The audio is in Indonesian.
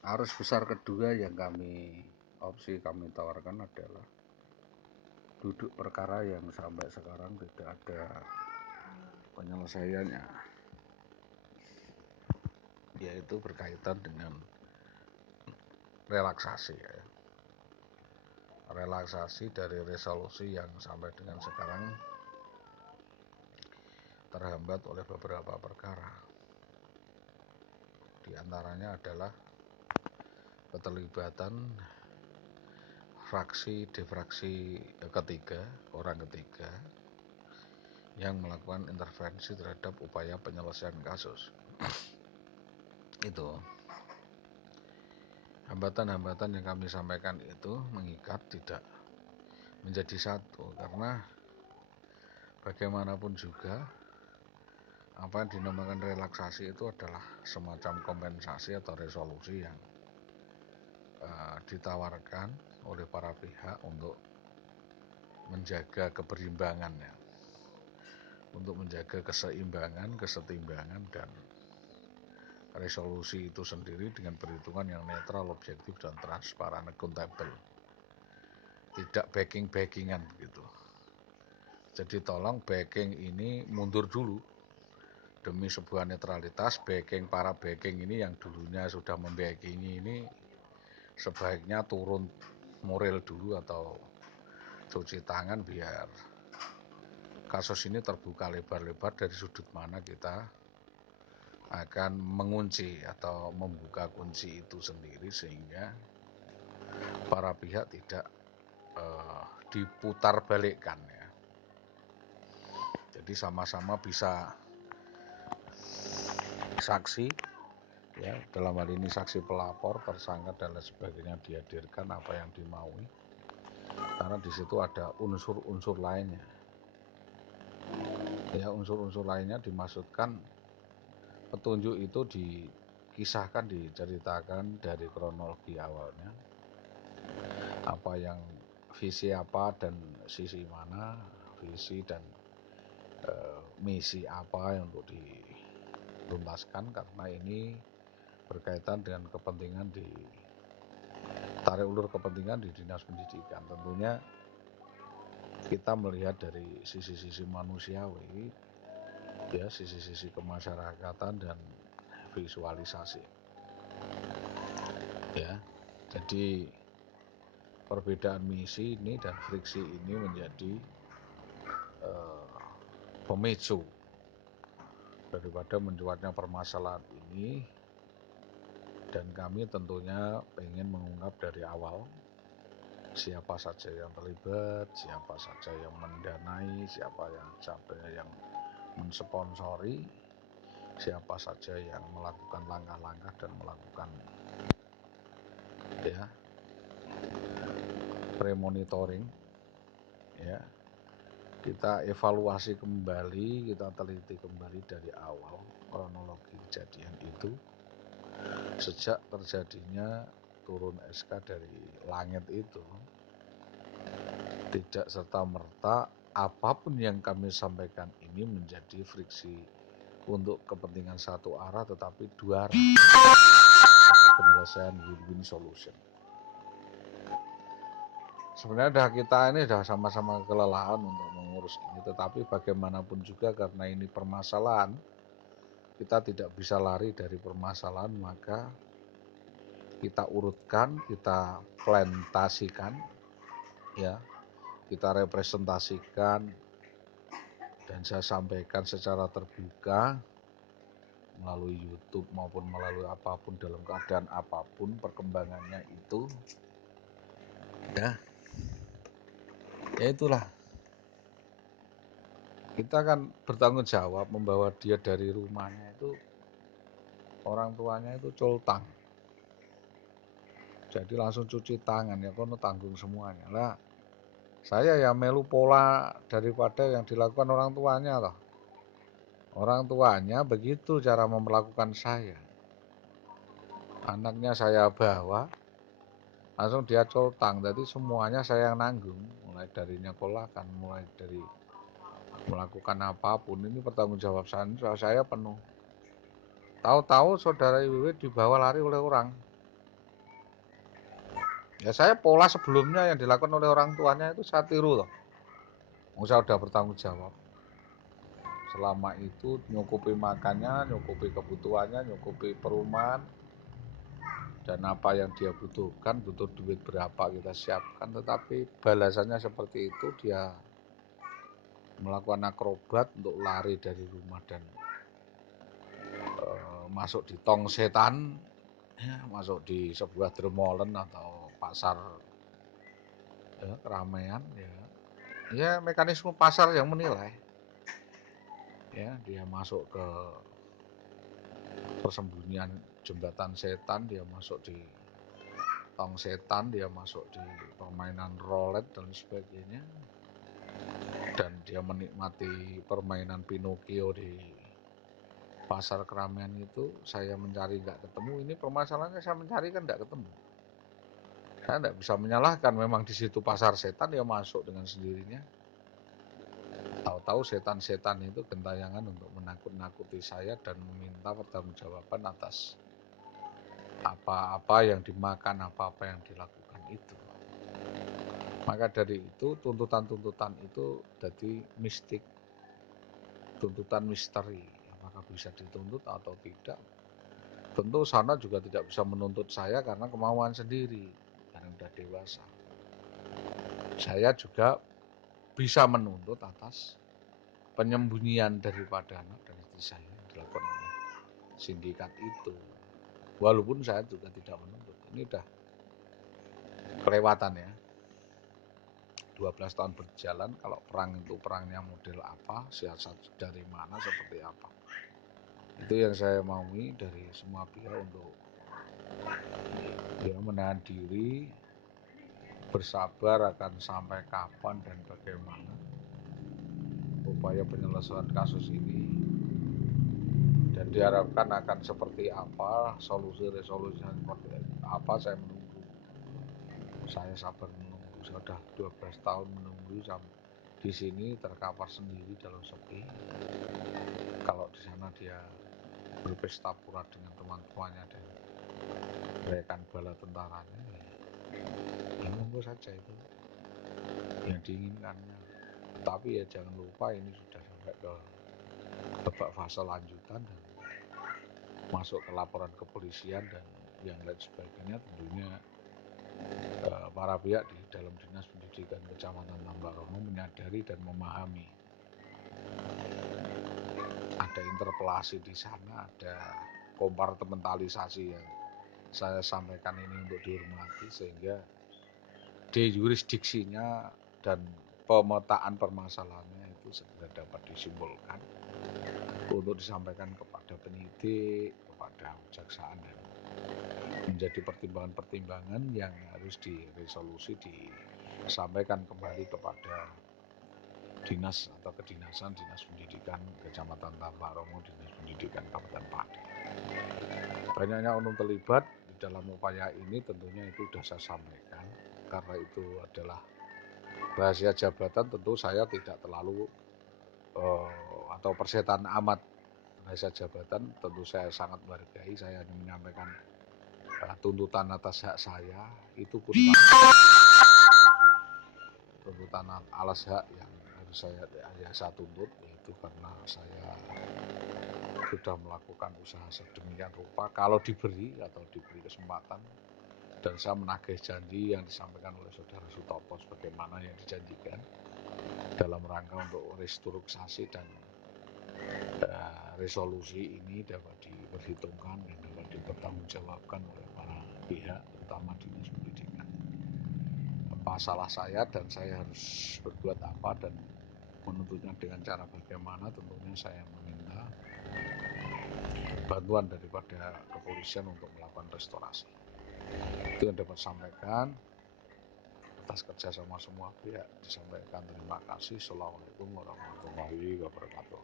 Arus besar kedua yang opsi kami tawarkan adalah duduk perkara yang sampai sekarang tidak ada penyelesaiannya, yaitu berkaitan dengan relaksasi ya. Relaksasi dari resolusi yang sampai dengan sekarang terhambat oleh beberapa perkara. Di antaranya adalah keterlibatan defraksi ketiga, orang ketiga yang melakukan intervensi terhadap upaya penyelesaian kasus. Itu hambatan-hambatan yang kami sampaikan itu mengikat tidak menjadi satu, karena bagaimanapun juga apa yang dinamakan relaksasi itu adalah semacam kompensasi atau resolusi yang ditawarkan oleh para pihak untuk menjaga keberimbangan ya, untuk menjaga keseimbangan, kesetimbangan, dan resolusi itu sendiri dengan perhitungan yang netral, objektif, dan transparan, akuntabel, tidak backing-backingan begitu. Jadi tolong backing ini mundur dulu demi sebuah netralitas. Para backing ini yang dulunya sudah membackingi ini sebaiknya turun moral dulu atau cuci tangan, biar kasus ini terbuka lebar-lebar dari sudut mana kita akan mengunci atau membuka kunci itu sendiri, sehingga para pihak tidak diputar balikkan ya. Jadi sama-sama bisa saksi ya, dalam hal ini saksi pelapor, tersangka dan lain sebagainya dihadirkan apa yang dimaui, karena di situ ada unsur-unsur lainnya ya. Unsur-unsur lainnya dimaksudkan petunjuk itu dikisahkan, diceritakan dari kronologi awalnya, apa yang visi apa dan sisi mana, visi dan misi apa yang untuk dituntaskan, karena ini berkaitan dengan kepentingan tarik ulur kepentingan di dinas pendidikan. Tentunya kita melihat dari sisi-sisi manusiawi ya, sisi-sisi kemasyarakatan dan visualisasi ya. Jadi perbedaan misi ini dan friksi ini menjadi pemicu daripada mencuatnya permasalahan ini, dan kami tentunya ingin mengungkap dari awal siapa saja yang terlibat, siapa saja yang mendanai, siapa yang mensponsori, siapa saja yang melakukan langkah-langkah dan melakukan ya pre-monitoring ya. Kita evaluasi kembali, kita teliti kembali dari awal kronologi kejadian itu, sejak terjadinya turun SK dari langit itu. Tidak serta-merta apapun yang kami sampaikan ini menjadi friksi untuk kepentingan satu arah, tetapi dua arah, penyelesaian win-win solution. Sebenarnya kita ini sudah sama-sama kelelahan untuk mengurus ini, tetapi bagaimanapun juga karena ini permasalahan, kita tidak bisa lari dari permasalahan, maka kita urutkan, kita plantasikan ya, kita representasikan, dan saya sampaikan secara terbuka melalui YouTube maupun melalui apapun, dalam keadaan apapun perkembangannya itu ya itulah, kita kan bertanggung jawab membawa dia dari rumahnya itu, orang tuanya itu coltang, jadi langsung cuci tangan ya, kono tanggung semuanya lah. Saya ya melu pola daripada yang dilakukan orang tuanya loh. Orang tuanya begitu cara memperlakukan saya. Anaknya saya bawa, langsung dia coltang, jadi semuanya saya yang nanggung, mulai dari nyekolakan, mulai dari melakukan apapun, ini pertanggung jawab saya penuh. Tahu-tahu saudara Ibu dibawa lari oleh orang, Ya saya pola sebelumnya yang dilakukan oleh orang tuanya itu saya tiru loh. Saya udah bertanggung jawab. Selama itu nyukupi makannya, nyukupi kebutuhannya, nyukupi perumahan, dan apa yang dia butuhkan, butuh duit berapa kita siapkan. Tetapi balasannya seperti itu, dia melakukan akrobat untuk lari dari rumah dan masuk di tong setan, ya, masuk di sebuah dermolen atau pasar ya, keramaian, ya mekanisme pasar yang menilai. Ya, dia masuk ke persembunyian jembatan setan, dia masuk di tong setan, dia masuk di permainan roulette dan sebagainya, dan dia menikmati permainan Pinocchio di pasar keramaian itu. Saya mencari nggak ketemu. Ini permasalahannya, saya mencari kan nggak ketemu. Saya nggak bisa menyalahkan, memang di situ pasar setan, dia masuk dengan sendirinya. Tahu-tahu setan-setan itu gentayangan untuk menakut-nakuti saya dan meminta pertanggungjawaban atas apa-apa yang dimakan, apa-apa yang dilakukan itu. Maka dari itu tuntutan-tuntutan itu jadi mistik, tuntutan misteri. Apakah bisa dituntut atau tidak? Tentu sana juga tidak bisa menuntut saya karena kemauan sendiri, karena sudah dewasa. Saya juga bisa menuntut atas penyembunyian daripada anak dan istri saya yang dilakukan oleh sindikat itu. Walaupun saya juga tidak menuntut. Ini udah kelewatan ya. 12 tahun berjalan, kalau perang itu perangnya model apa, siasat dari mana, seperti apa. Itu yang saya maui dari semua pihak, untuk ya menahan diri, bersabar akan sampai kapan dan bagaimana upaya penyelesaian kasus ini, dan diharapkan akan seperti apa, solusi-resolusi seperti apa. Saya menunggu, saya sabar menunggu. Saya sudah 12 tahun menunggu, di sini terkapar sendiri dalam sepi. Kalau di sana dia berpesta pura dengan teman-temannya dan merayakan bala tentaranya, ya monggo saja, itu yang diinginkannya. Tapi ya jangan lupa, ini sudah sampai ke babak fase lanjutan dan masuk ke laporan kepolisian dan yang lain sebagainya. Tentunya para pihak di dalam Dinas Pendidikan Kecamatan Tambarono menyadari dan memahami ada interpelasi di sana, ada kompartementalisasi yang saya sampaikan ini untuk dihormati, sehingga jurisdiksinya dan pemetaan permasalahannya itu segera dapat disimpulkan untuk disampaikan kepada penyidik, kepada kejaksaan, dan menjadi pertimbangan-pertimbangan yang harus diresolusi, disampaikan kembali kepada dinas atau kedinasan Dinas Pendidikan Kecamatan Tambarono, Dinas Pendidikan Kabupaten Pati. Banyaknya oknum terlibat di dalam upaya ini, tentunya itu sudah saya sampaikan. Karena itu adalah rahasia jabatan, tentu saya tidak terlalu atau persetan amat rahasia jabatan. Tentu saya sangat menghargai, saya hanya menyampaikan tuntutan atas hak saya. Itu pun tuntutan alas hak yang harus saya tuntut, yaitu karena saya sudah melakukan usaha sedemikian rupa, kalau diberi kesempatan, dan saya menagih janji yang disampaikan oleh Saudara Sutopo sebagaimana yang dijanjikan dalam rangka untuk restrukturisasi dan resolusi ini dapat diperhitungkan dan dapat dipertanggungjawabkan oleh para pihak, terutama Dinas Pendidikan. Apa salah saya dan saya harus berbuat apa dan menuntutnya dengan cara bagaimana, tentunya saya meminta bantuan daripada kepolisian untuk melakukan restorasi. Itu yang dapat sampaikan. Atas kerjasama semua pihak disampaikan terima kasih. Assalamualaikum warahmatullahi wabarakatuh.